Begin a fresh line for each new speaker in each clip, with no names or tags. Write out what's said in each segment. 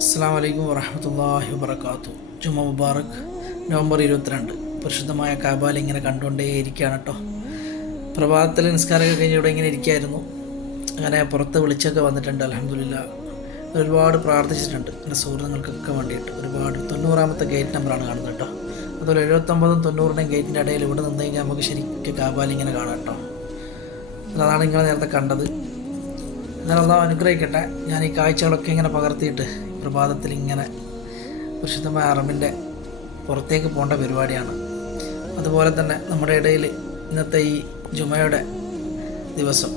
അസ്സാം വലൈക്കും വറഹമത്തല്ലാഹി വബർക്കാത്തു ജുമ മുബാറക് നവംബർ ഇരുപത്തിരണ്ട്. പരിശുദ്ധമായ കാബാൽ ഇങ്ങനെ കണ്ടുകൊണ്ടേ ഇരിക്കുകയാണ് കേട്ടോ. പ്രഭാതത്തിൽ നിസ്കാരമൊക്കെ കഴിഞ്ഞ് ഇവിടെ ഇങ്ങനെ ഇരിക്കുകയായിരുന്നു. അങ്ങനെ പുറത്ത് വിളിച്ചൊക്കെ വന്നിട്ടുണ്ട് അലഹമില്ല ഒരുപാട് പ്രാർത്ഥിച്ചിട്ടുണ്ട്. എന്റെ സുഹൃത്തുക്കൾക്കൊക്കെ വേണ്ടിയിട്ട്. ഒരുപാട് തൊണ്ണൂറാമത്തെ ഗേറ്റ് നമ്പറാണ് കാണുന്നത് കേട്ടോ. അതുപോലെ എഴുപത്തൊമ്പതും തൊണ്ണൂറിന്റെയും ഗേറ്റിന്റെ ഇടയിൽ ഇവിടെ നിന്ന് കഴിഞ്ഞാൽ നമുക്ക് ശരിക്കും കാബാൽ ഇങ്ങനെ കാണാം കേട്ടോ. അതാണ് നിങ്ങൾ നേരത്തെ കണ്ടത്. അള്ളാഹ് അനുഗ്രഹിക്കട്ടെ. ഞാൻ ഈ കാഴ്ചകളൊക്കെ ഇങ്ങനെ പകർത്തിയിട്ട് പ്രഭാതത്തിൽ ഇങ്ങനെ പരിശുദ്ധമായ അറബിന്റെ പുറത്തേക്ക് പോകേണ്ട പരിപാടിയാണ്. അതുപോലെ തന്നെ നമ്മുടെ ഇടയിൽ ഇന്നത്തെ ഈ ജുമയുടെ ദിവസം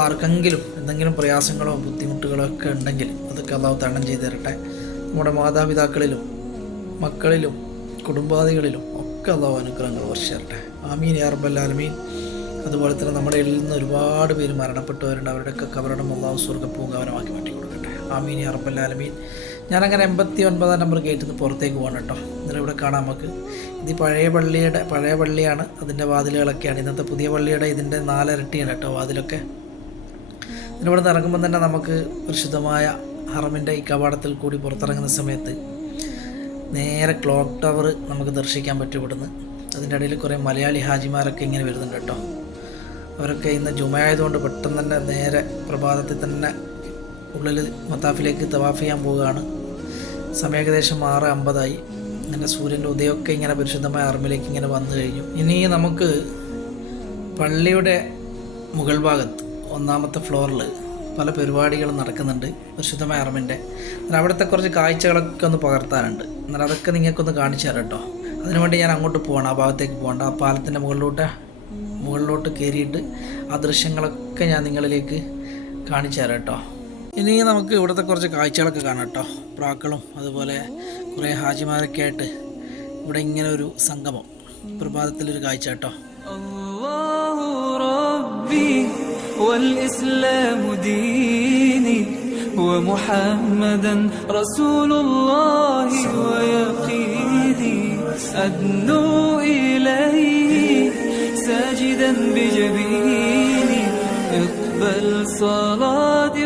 ആർക്കെങ്കിലും എന്തെങ്കിലും പ്രയാസങ്ങളോ ബുദ്ധിമുട്ടുകളോ ഒക്കെ ഉണ്ടെങ്കിൽ അതൊക്കെ അള്ളാഹു തരണം ചെയ്ത് തരട്ടെ. നമ്മുടെ മാതാപിതാക്കളിലും മക്കളിലും കുടുംബാദികളിലും ഒക്കെ അള്ളാഹു അനുഗ്രഹങ്ങൾ വർഷിച്ചരട്ടെ ആമീൻ യാ റബ്ബൽ ആലമീൻ. അതുപോലെ തന്നെ നമ്മുടെ ഇടയിൽ നിന്ന് ഒരുപാട് പേര് മരണപ്പെട്ടവരുണ്ട്. അവരുടെയൊക്കെ കബറടം അള്ളാഹു സ്വർഗപ്പൂങ്കാവനമാക്കി മാറ്റിക്കൊടുക്കും. ആമീൻ അറബല്ലാലമീൻ ഞാനങ്ങനെ എൺപത്തി ഒൻപതാം നമ്പർ ഗേറ്റിൽ നിന്ന് പുറത്തേക്ക് പോകണം കേട്ടോ. ഇന്നലെ ഇവിടെ കാണാം നമുക്ക്. ഇത് പഴയ പള്ളിയുടെ പഴയ പള്ളിയാണ്. അതിന്റെ വാതിലുകളൊക്കെയാണ്. ഇന്നത്തെ പുതിയ പള്ളിയുടെ ഇതിന്റെ നാലരട്ടിയാണ് കേട്ടോ വാതിലൊക്കെ. ഇതിവിടെ നിന്ന് ഇറങ്ങുമ്പോൾ തന്നെ നമുക്ക് പരിശുദ്ധമായ ഹറമിന്റെ ഈ കവാടത്തിൽ കൂടി പുറത്തിറങ്ങുന്ന സമയത്ത് നേരെ ക്ലോക്ക് ടവർ നമുക്ക് ദർശിക്കാൻ പറ്റും ഇവിടുന്ന്. അതിന്റെ ഇടയിൽ കുറേ മലയാളി ഹാജിമാരൊക്കെ ഇങ്ങനെ വരുന്നുണ്ട് കേട്ടോ. അവരൊക്കെ ഇന്ന് ജുമയായതുകൊണ്ട് പെട്ടെന്ന് തന്നെ നേരെ പ്രഭാതത്തിൽ തന്നെ ഉള്ളിൽ മത്താഫിലേക്ക് തവാഫ് ചെയ്യാൻ പോവുകയാണ്. സമയം ഏകദേശം ആറ് അമ്പതായി. ഇങ്ങനെ സൂര്യന്റെ ഉദയമൊക്കെ ഇങ്ങനെ പരിശുദ്ധമായ അറിമിലേക്ക് ഇങ്ങനെ വന്നു കഴിഞ്ഞു. ഇനി നമുക്ക് പള്ളിയുടെ മുകൾ ഭാഗത്ത് ഒന്നാമത്തെ ഫ്ലോറിൽ പല പരിപാടികളും നടക്കുന്നുണ്ട് പരിശുദ്ധമായ അറമിന്റെ അവിടുത്തെ കുറച്ച് കാഴ്ചകളൊക്കെ ഒന്ന് പകർത്താനുണ്ട്. എന്നാൽ അതൊക്കെ നിങ്ങൾക്കൊന്ന് കാണിച്ചു തരാം കേട്ടോ. അതിനുവേണ്ടി ഞാൻ അങ്ങോട്ട് പോകണം ആ ഭാഗത്തേക്ക് പോകണ്ട ആ പാലത്തിന്റെ മുകളിലോട്ട് മുകളിലോട്ട് കയറിയിട്ട് ആ ദൃശ്യങ്ങളൊക്കെ ഞാൻ നിങ്ങളിലേക്ക് കാണിച്ചു തരാം കേട്ടോ. ഇനി നമുക്ക് ഇവിടുത്തെ കുറച്ച് കാഴ്ചകളൊക്കെ കാണാം കേട്ടോ പ്രാക്കളും അതുപോലെ കുറേ ഹാജിമാരൊക്കെ ആയിട്ട് ഇവിടെ ഇങ്ങനെ ഒരു സംഗമം പ്രഭാതത്തിലൊരു കാഴ്ച കേട്ടോ
الله ربي والإسلام ديني ومحمدا رسول الله ويقيني أدنو إليه ساجدا بجبيني اقبل صلاتي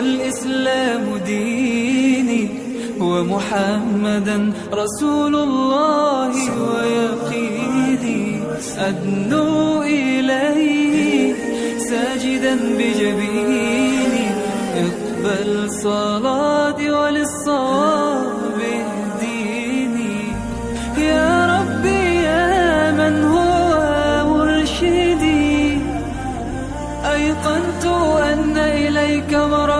والإسلام ديني ومحمدا رسول الله ويقيني أدنو إليه ساجدا بجبيني اقبل صلاتي وللصواب اهديني. يا ربي يا من هو مرشدي أيقنت أن إليك مرادي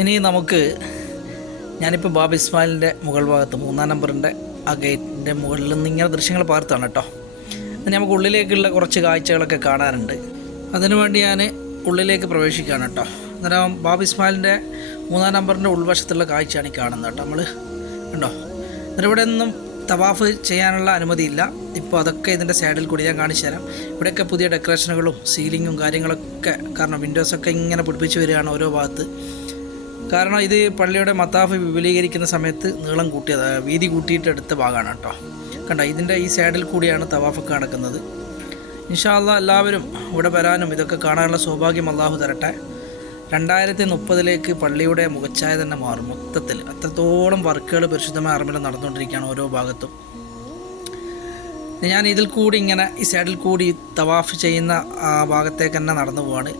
ഇനി നമുക്ക് ഞാനിപ്പോൾ ബാബ് ഇസ്മായിലിന്റെ മുകൾ ഭാഗത്ത് മൂന്നാം നമ്പറിന്റെ ആ ഗേറ്റിന്റെ മുകളിൽ നിന്ന് ഇങ്ങനെ ദൃശ്യങ്ങൾ പാർത്താണ് കേട്ടോ. നമുക്ക് ഉള്ളിലേക്കുള്ള കുറച്ച് കാഴ്ചകളൊക്കെ കാണാനുണ്ട്. അതിനുവേണ്ടി ഞാൻ ഉള്ളിലേക്ക് പ്രവേശിക്കുകയാണ് കേട്ടോ. അന്നേരം ബാബ് ഇസ്മായിലിന്റെ മൂന്നാം നമ്പറിന്റെ ഉൾവശത്തുള്ള കാഴ്ചയാണ് ഈ കാണുന്നത് കേട്ടോ നമ്മൾ ഉണ്ടോ അന്നേരം ഇവിടെ ഒന്നും തവാഫ് ചെയ്യാനുള്ള അനുമതിയില്ല. ഇപ്പോൾ അതൊക്കെ ഇതിന്റെ സൈഡിൽ കൂടി ഞാൻ കാണിച്ചു തരാം. ഇവിടെയൊക്കെ പുതിയ ഡെക്കറേഷനുകളും സീലിങ്ങും കാര്യങ്ങളൊക്കെ കാരണം വിൻഡോസൊക്കെ ഇങ്ങനെ പിടിപ്പിച്ച് വരികയാണ് ഓരോ ഭാഗത്ത്. കാരണം ഇത് പള്ളിയുടെ മത്താഫ് വിപുലീകരിക്കുന്ന സമയത്ത് നീളം കൂട്ടിയത് വീതി കൂട്ടിയിട്ട് എടുത്ത ഭാഗമാണ് കേട്ടോ. കണ്ട ഇതിന്റെ ഈ സൈഡിൽ കൂടിയാണ് തവാഫൊക്കെ നടക്കുന്നത്. ഇൻഷാല്ല എല്ലാവരും ഇവിടെ വരാനും ഇതൊക്കെ കാണാനുള്ള സൗഭാഗ്യം അള്ളാഹു തരട്ടെ. രണ്ടായിരത്തി മുപ്പതിലേക്ക് പള്ളിയുടെ മുഖച്ഛായ തന്നെ മാറും. മൊത്തത്തിൽ അത്രത്തോളം വർക്കുകൾ പരിശുദ്ധമായ അറിമിൽ നടന്നുകൊണ്ടിരിക്കുകയാണ് ഓരോ ഭാഗത്തും. ഞാൻ ഇതിൽ കൂടി ഇങ്ങനെ ഈ സൈഡിൽ കൂടി തവാഫ് ചെയ്യുന്ന ആ ഭാഗത്തേക്ക് തന്നെ നടന്നു പോവാണ്.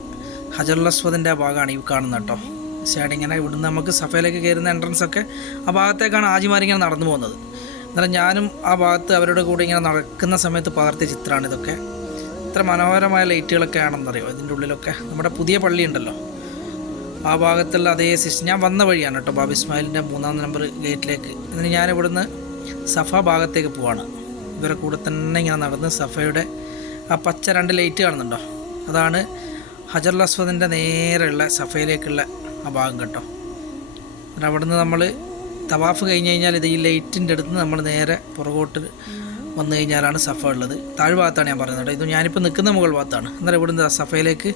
ഹജറുൽ അസ്വദിന്റെ ഭാഗമാണ് ഈ കാണുന്നത് കേട്ടോ. സൈഡ് ഇങ്ങനെ ഇവിടുന്ന് നമുക്ക് സഫയിലേക്ക് കയറുന്ന എൻട്രൻസ് ഒക്കെ ആ ഭാഗത്തേക്കാണ് ആജിമാരിങ്ങനെ നടന്നു പോകുന്നത്. എന്നാലും ഞാനും ആ ഭാഗത്ത് അവരുടെ കൂടെ ഇങ്ങനെ നടക്കുന്ന സമയത്ത് പകർത്തിയ ചിത്രമാണ് ഇതൊക്കെ. ഇത്ര മനോഹരമായ ലൈറ്റുകളൊക്കെ ആണെന്നറിയോ? ഇതിന്റെ ഉള്ളിലൊക്കെ നമ്മുടെ പുതിയ പള്ളി ഉണ്ടല്ലോ. ആ ഭാഗത്തുള്ള അതേ സിസ്റ്റം ഞാൻ വന്ന വഴിയാണ് കേട്ടോ ബാബി ഇസ്മായിലിന്റെ മൂന്നാം നമ്പർ ഗേറ്റിലേക്ക് എന്നിട്ട് ഞാൻ ഇവിടുന്ന് സഫ ഭാഗത്തേക്ക് പോവാണ്. ഇവരെ കൂടെ തന്നെ ഇങ്ങനെ നടന്ന് സഫയുടെ ആ പച്ച രണ്ട് ലൈറ്റ് കാണുന്നുണ്ടോ? അതാണ് ഹജർ അസ്വദിന്റെ നേരെയുള്ള സഫയിലേക്കുള്ള ആ ഭാഗം കേട്ടോ. എന്നിട്ട് അവിടുന്ന് നമ്മൾ തവാഫ് കഴിഞ്ഞ് കഴിഞ്ഞാൽ ഇത് ഈ ലൈറ്റിന്റെ അടുത്ത് നമ്മൾ നേരെ പുറകോട്ട് വന്നു കഴിഞ്ഞാലാണ് സഫ ഉള്ളത്. താഴ്ഭാഗത്താണ് ഞാൻ പറയുന്നത് ഇത് ഞാനിപ്പോൾ നിൽക്കുന്ന മുകൾ ഭാഗത്താണ്. അന്നേരം ഇവിടുന്ന് സഫയിലേക്ക്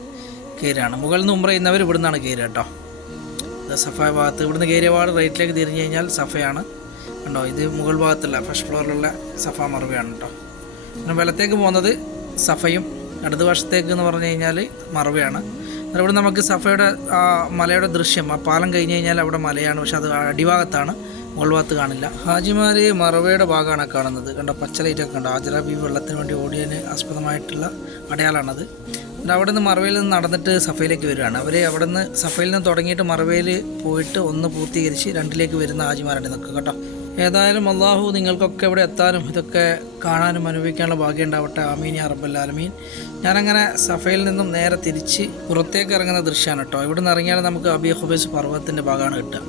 കയറുകയാണ്. മുകളിൽ നിന്ന് ഉമ്ര ചെയ്യുന്നവർ ഇവിടുന്നാണ് കയറുക കേട്ടോ. സഫ ഭാഗത്ത് ഇവിടുന്ന് കയറിയ പാട് റൈറ്റിലേക്ക് തിരിഞ്ഞു കഴിഞ്ഞാൽ സഫയാണ്. കണ്ടോ ഇത് മുകൾ ഭാഗത്തുള്ള ഫസ്റ്റ് ഫ്ലോറിലുള്ള സഫ മറവിയാണ് കേട്ടോ. പിന്നെ വലത്തേക്ക് പോകുന്നത് സഫയും ഇടത് വശത്തേക്ക് എന്ന് പറഞ്ഞു കഴിഞ്ഞാൽ മറവയാണ്. ഇവിടെ നമുക്ക് സഫയുടെ ആ മലയുടെ ദൃശ്യം. ആ പാലം കഴിഞ്ഞ് കഴിഞ്ഞാൽ അവിടെ മലയാണ് പക്ഷെ അത് അടിഭാഗത്താണ്. മുകൾഭാഗത്ത് കാണില്ല. ഹാജിമാരെ മറവയുടെ ഭാഗമാണ് കാണുന്നത്. കണ്ട പച്ചലൈറ്റൊക്കെ കണ്ട? ആജറ ബി വെള്ളത്തിന് വേണ്ടി ഓടിയതിന് ആസ്പദമായിട്ടുള്ള അടയാളമാണത് എന്നിട്ട് അവിടെ നിന്ന് മറവയിൽ നിന്ന് നടന്നിട്ട് സഫയിലേക്ക് വരികയാണ്. അവർ അവിടെ നിന്ന് സഫയിൽ നിന്ന് തുടങ്ങിയിട്ട് മറവയിൽ പോയിട്ട് ഒന്ന് പൂർത്തീകരിച്ച് രണ്ടിലേക്ക് വരുന്ന ഹാജിമാരാണ് ഇതൊക്കെ. കേട്ടോ ഏതായാലും അള്ളാഹു നിങ്ങൾക്കൊക്കെ ഇവിടെ എത്താനും ഇതൊക്കെ കാണാനും അനുഭവിക്കാനുള്ള ഭാഗ്യം ഉണ്ടാവട്ടെ. ആമീൻ യാ ഞാനങ്ങനെ സഫയിൽ നിന്നും നേരെ തിരിച്ച് പുറത്തേക്ക് ഇറങ്ങുന്ന ദൃശ്യമാണ് കേട്ടോ. ഇവിടെ നിന്ന് ഇറങ്ങിയാൽ നമുക്ക് അബി ഹുബൈസ് പർവതത്തിന്റെ ഭാഗമാണ് കിട്ടുക.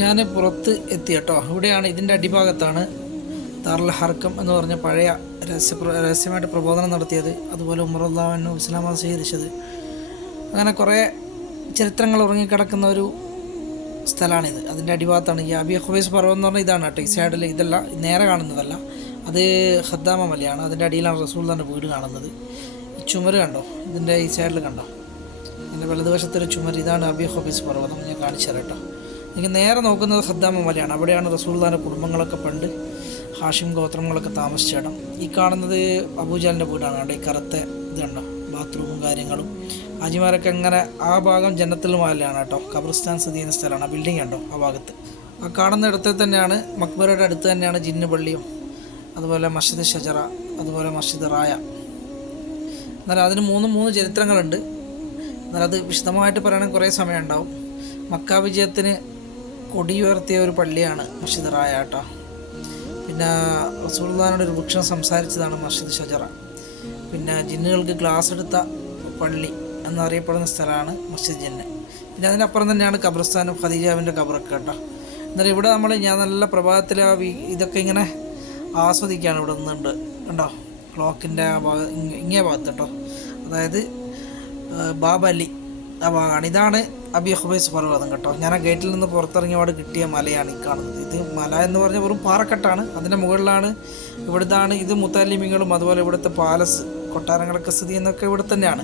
ഞാൻ പുറത്ത് എത്തി കേട്ടോ. ഇവിടെയാണ് ഇതിന്റെ അടിഭാഗത്താണ് ദാറുൽ ഹർക്കം എന്ന് പറഞ്ഞ പഴയ രഹസ്യ രഹസ്യമായിട്ട് പ്രബോധനം നടത്തിയത്. അതുപോലെ ഉമറുല്ലാവിനു ഇസ്ലാം മതം സ്വീകരിച്ചത്. അങ്ങനെ കുറേ ചരിത്രങ്ങൾ ഉറങ്ങിക്കിടക്കുന്ന ഒരു സ്ഥലമാണിത്. അതിന്റെ അടിഭാഗത്താണ് ഈ അബി ഹുബൈസ് പർവം എന്ന് പറഞ്ഞാൽ ഇതാണ് കേട്ടോ. ഈ സൈഡിൽ ഇതല്ല നേരെ കാണുന്നതല്ല. അത് ഹദ്ദാമ മലയാണ്. അതിന്റെ അടിയിലാണ് റസൂൽദാന്റെ വീട് കാണുന്നത്. ഈ ചുമര് കണ്ടോ? ഇതിന്റെ ഈ സൈഡിൽ കണ്ടോ? എന്റെ വലതുവശത്തൊരു ചുമര്. ഇതാണ് അബി ഹുബൈസ് പർവതം. ഞാൻ കാണിച്ചു തരാം കേട്ടോ. എനിക്ക് നേരെ നോക്കുന്നത് ഖദ്ദാമ മലയാണ്. അവിടെയാണ് റസൂൽദാന്റെ കുടുംബങ്ങളൊക്കെ പണ്ട് ഹാഷിം ഗോത്രങ്ങളൊക്കെ താമസിച്ചിടം ഈ കാണുന്നത് അബൂജാലിന്റെ വീടാണ് അവിടെ ഈ കറുത്ത ഇതുണ്ടോ? ബാത്റൂമും കാര്യങ്ങളും. ഹാജിമാരൊക്കെ അങ്ങനെ ആ ഭാഗം ജന്നത്തിൽ മാലയാണ് കേട്ടോ. ഖബർസ്ഥാൻ സ്ഥിതി ചെയ്യുന്ന സ്ഥലമാണ്. ആ ബിൽഡിംഗ് ഉണ്ടോ ആ ഭാഗത്ത്. ആ കാണുന്ന ഇടത്ത് തന്നെയാണ് മക്ബറയുടെ അടുത്ത് തന്നെയാണ് ജിന്നു പള്ളിയും. അതുപോലെ മസ്ജിദ് ഷജറ അതുപോലെ മസ്ജിദ് റായ. എന്നാൽ അതിന് മൂന്ന് മൂന്ന് ചരിത്രങ്ങളുണ്ട്. എന്നാൽ അത് വിശദമായിട്ട് പറയണമെങ്കിൽ കുറേ സമയം ഉണ്ടാവും മക്ക വിജയത്തിന് കൊടിയുയർത്തിയ ഒരു പള്ളിയാണ് മസ്ജിദ് റായ കേട്ടോ. പിന്നെ റസൂൽദാനോട് ഒരു വൃക്ഷം സംസാരിച്ചതാണ് മസ്ജിദ് ഷജറ. പിന്നെ ജിന്നുകൾക്ക് ഗ്ലാസ് എടുത്ത പള്ളി എന്നറിയപ്പെടുന്ന സ്ഥലമാണ് മസ്ജിദ് ജിന്ന്. പിന്നെ അതിനപ്പുറം തന്നെയാണ് ഖബർസ്ഥാനും ഖദീജാവിന്റെ ഖബറൊക്കെ കേട്ടോ. എന്നാലും ഇവിടെ നമ്മൾ ഞാൻ നല്ല പ്രഭാതത്തിൽ ആ ഇതൊക്കെ ഇങ്ങനെ ആസ്വദിക്കുകയാണ് ഇവിടെ നിന്നുണ്ട് കണ്ടോ? ക്ലോക്കിന്റെ ആ ഭാഗം ഇങ്ങേ ഭാഗത്ത് കേട്ടോ. അതായത് ബാബലി ഭാഗമാണ് ഇതാണ് അബി ഹുബൈസ് പർവതം കേട്ടോ. ഞാൻ ആ ഗേറ്റിൽ നിന്ന് പുറത്തിറങ്ങിയപാട് കിട്ടിയ മലയാണ് ഈ കാണുന്നത്. ഇത് മല എന്ന് പറഞ്ഞാൽ വെറും പാറക്കെട്ടാണ്. അതിന്റെ മുകളിലാണ് ഇവിടുത്താണ് ഇത് മുത്താലിമിങ്ങളും അതുപോലെ ഇവിടുത്തെ പാലസ് കൊട്ടാരങ്ങളൊക്കെ സ്ഥിതി എന്നൊക്കെ ഇവിടെ തന്നെയാണ്.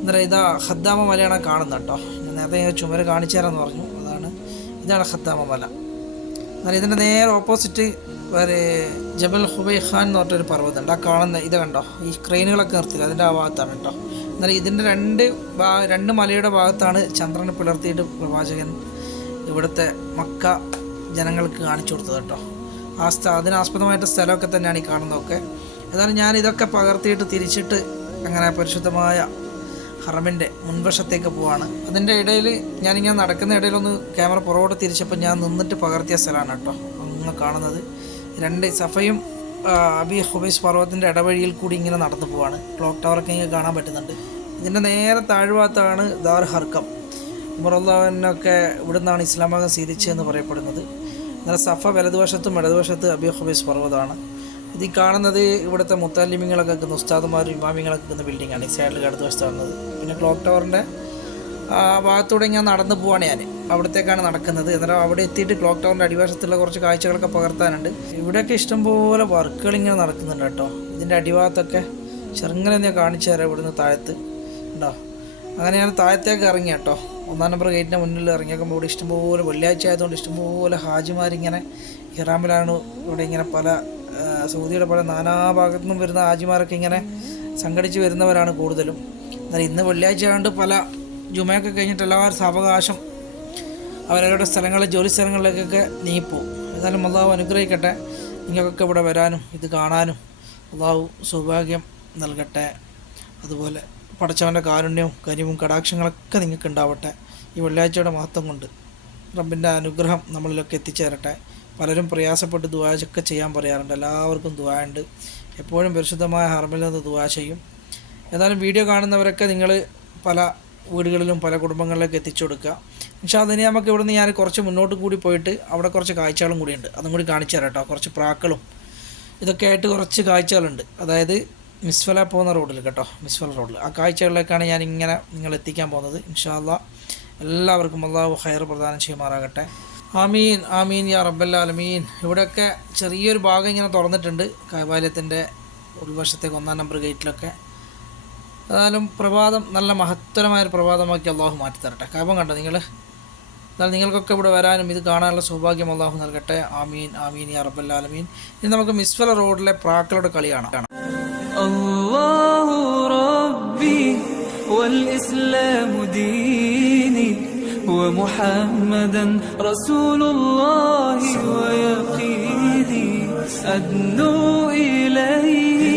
എന്താ ഇതാ ഹദ്ദാമ മലയാണ് കാണുന്നത് കേട്ടോ. ഞാൻ നേരത്തെ ചുമര് കാണിച്ചു തരാമെന്ന് പറഞ്ഞു. അതാണ് ഇതാണ് ഹദ്ദാമ മല. എന്നാൽ ഇതിന്റെ നേരെ ഓപ്പോസിറ്റ് വേറെ ജബൽ ഹുബൈ ഖാൻ എന്ന് പറഞ്ഞൊരു പർവതമുണ്ട്. ആ കാണുന്ന ഇത് കണ്ടോ? ഈ ക്രെയിനുകളൊക്കെ നിർത്തില്ല അതിന്റെ ആ ഭാഗത്താണ് കേട്ടോ. എന്നാൽ ഇതിന്റെ രണ്ട് രണ്ട് മലയുടെ ഭാഗത്താണ് ചന്ദ്രനെ പിളർത്തിയിട്ട് പ്രവാചകൻ ഇവിടുത്തെ മക്ക ജനങ്ങൾക്ക് കാണിച്ചു കൊടുത്തത് കേട്ടോ. ആ സ്ഥ അതിനാസ്പദമായിട്ട് സ്ഥലമൊക്കെ തന്നെയാണ് ഈ കാണുന്നതൊക്കെ. ഏതായാലും ഞാൻ ഇതൊക്കെ പകർത്തിയിട്ട് തിരിച്ചിട്ട് അങ്ങനെ പരിശുദ്ധമായ ഹറമിന്റെ മുൻവശത്തേക്ക് പോവാണ്. അതിന്റെ ഇടയിൽ ഞാനിങ്ങനെ നടക്കുന്ന ഇടയിലൊന്ന് ക്യാമറ പുറകോട്ട് തിരിച്ചപ്പോൾ ഞാൻ നിന്നിട്ട് പകർത്തിയ സ്ഥലമാണ് കേട്ടോ. ഒന്ന് കാണുന്നത്. രണ്ട് സഫയും അബി ഹുബൈസ് പർവതത്തിന്റെ ഇടവഴിയിൽ കൂടി ഇങ്ങനെ നടന്നു പോവാണ്. ക്ലോക്ക് ടവറൊക്കെ ഇങ്ങനെ കാണാൻ പറ്റുന്നുണ്ട്. ഇതിന്റെ നേരെ താഴ്ഭാഗത്താണ് ദാർ ഹർക്കം. ഉമറുള്ളവനൊക്കെ ഇവിടെ നിന്നാണ് ഇസ്ലാം മതം സ്വീകരിച്ചതെന്ന് പറയപ്പെടുന്നത്. എന്നാൽ സഫ വലതുവശത്തും ഇടതുവശത്ത് അബി ഹുബൈസ് പർവതമാണ്. ഇത് കാണുന്നത് ഇവിടുത്തെ മുത്താലിമിങ്ങളൊക്കെ നിൽക്കുന്ന ഉസ്താദുമാരും ഇമാമിങ്ങളൊക്കെ നിൽക്കുന്ന ബിൽഡിങ്ങാണ് ഈ സൈഡിൽ ഇടതുവശത്ത് കാണുന്നത് പിന്നെ ക്ലോക്ക് ടവറിന്റെ ആ ഭാഗത്തൂടെ ഞാൻ നടന്നു പോവാണ് ഞാൻ അവിടത്തേക്കാണ് നടക്കുന്നത്. എന്നാലും അവിടെ എത്തിയിട്ട് ക്ലോക്ക് ടവറിന്റെ അടിവശത്തുള്ള കുറച്ച് കാഴ്ചകളൊക്കെ പകർത്താനുണ്ട്. ഇവിടെയൊക്കെ ഇഷ്ടംപോലെ വർക്കുകൾ ഇങ്ങനെ നടക്കുന്നുണ്ട് കേട്ടോ. ഇതിന്റെ അടിഭാഗത്തൊക്കെ ചെറുങ്ങനെ ഞാൻ കാണിച്ചു തരാം ഇവിടുന്ന് താഴത്ത്. ഉണ്ടോ അങ്ങനെ ഞാൻ താഴത്തേക്ക് ഇറങ്ങി കേട്ടോ. ഒന്നാം നമ്പർ ഗേറ്റിന്റെ മുന്നിൽ ഇറങ്ങിയേക്കുമ്പോൾ ഇവിടെ ഇഷ്ടംപോലെ വെള്ളിയാഴ്ച ആയതുകൊണ്ട് ഇഷ്ടംപോലെ ഹാജിമാരിങ്ങനെ ഇറാമിലാണ് ഇവിടെ ഇങ്ങനെ പല സൗദിയുടെ പല നാനാഭാഗത്തു നിന്നും വരുന്ന ഹാജിമാരൊക്കെ ഇങ്ങനെ സംഘടിച്ച് വരുന്നവരാണ് കൂടുതലും. എന്നാൽ ഇന്ന് വെള്ളിയാഴ്ച ആയതുകൊണ്ട് പല ജുമയൊക്കെ കഴിഞ്ഞിട്ട് എല്ലാവരും സാവകാശം അവരവരുടെ സ്ഥലങ്ങളിൽ ജോലി സ്ഥലങ്ങളിലേക്കൊക്കെ നീങ്ങിപ്പോവും. എന്നാലും അള്ളാഹു അനുഗ്രഹിക്കട്ടെ. നിങ്ങൾക്കൊക്കെ ഇവിടെ വരാനും ഇത് കാണാനും അള്ളാഹു സൗഭാഗ്യം നൽകട്ടെ. അതുപോലെ പടച്ചവന്റെ കാരുണ്യവും കരിവും കടാക്ഷങ്ങളൊക്കെ നിങ്ങൾക്ക് ഉണ്ടാവട്ടെ ഈ വെള്ളിയാഴ്ചയുടെ മഹത്വം കൊണ്ട് റബ്ബിന്റെ അനുഗ്രഹം നമ്മളിലൊക്കെ എത്തിച്ചേരട്ടെ. പലരും പ്രയാസപ്പെട്ട് ദുവാശൊക്കെ ചെയ്യാൻ പറയാറുണ്ട്. എല്ലാവർക്കും ദുവായുണ്ട് എപ്പോഴും പരിശുദ്ധമായ ഹർമിൽ നിന്ന് ദുവാ ചെയ്യും. എന്നാലും വീഡിയോ കാണുന്നവരൊക്കെ നിങ്ങൾ പല വീടുകളിലും പല കുടുംബങ്ങളിലേക്ക് എത്തിച്ചു കൊടുക്കുക. പക്ഷേ അതിന് നമുക്ക് ഇവിടുന്ന് ഞാൻ കുറച്ച് മുന്നോട്ട് കൂടി പോയിട്ട് അവിടെ കുറച്ച് കാഴ്ചകളും കൂടിയുണ്ട് അതും കൂടി കാണിച്ചു തരാം കേട്ടോ. കുറച്ച് പ്രാക്കളും. ഇതൊക്കെ ആയിട്ട് കുറച്ച് കാഴ്ചകളുണ്ട്. അതായത് മിസ്ഫല പോകുന്ന റോഡിൽ കേട്ടോ. മിസ്ഫല റോഡിൽ. ആ കാഴ്ചകളിലേക്കാണ് ഞാൻ ഇങ്ങനെ നിങ്ങൾ എത്തിക്കാൻ പോകുന്നത്. ഇൻഷാല്ല എല്ലാവർക്കും അള്ളാഹു ഹയർ പ്രദാനം ചെയ്യുമാറാകട്ടെ. ആമീൻ ആമീൻ യാ റബ്ബല്ലാലമീൻ ഇവിടെയൊക്കെ ചെറിയൊരു ഭാഗം ഇങ്ങനെ തുറന്നിട്ടുണ്ട്. കൈവാലയത്തിന്റെ ഉൾവശത്തേക്ക് ഒന്നാം നമ്പർ ഗേറ്റിലൊക്കെ. ഏതായാലും പ്രഭാതം നല്ല മഹത്തരമായൊരു പ്രഭാതമാക്കി അള്ളാഹു മാറ്റി തരട്ടെ കാപം കണ്ടോ നിങ്ങൾ എന്നാൽ നിങ്ങൾക്കൊക്കെ ഇവിടെ വരാനും ഇത് കാണാനുള്ള സൗഭാഗ്യം അള്ളാഹു നൽകട്ടെ ആമീൻ ആമീൻ യാ റബ്ബല്ലാലമീൻ ഇനി നമുക്ക് മിസ്ഫല റോഡിലെ പ്രാക്കളുടെ കളി കാണാം
الله ربي والإسلام ديني ومحمدا رسول الله ويقيني أدنو إليه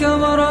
مرشدي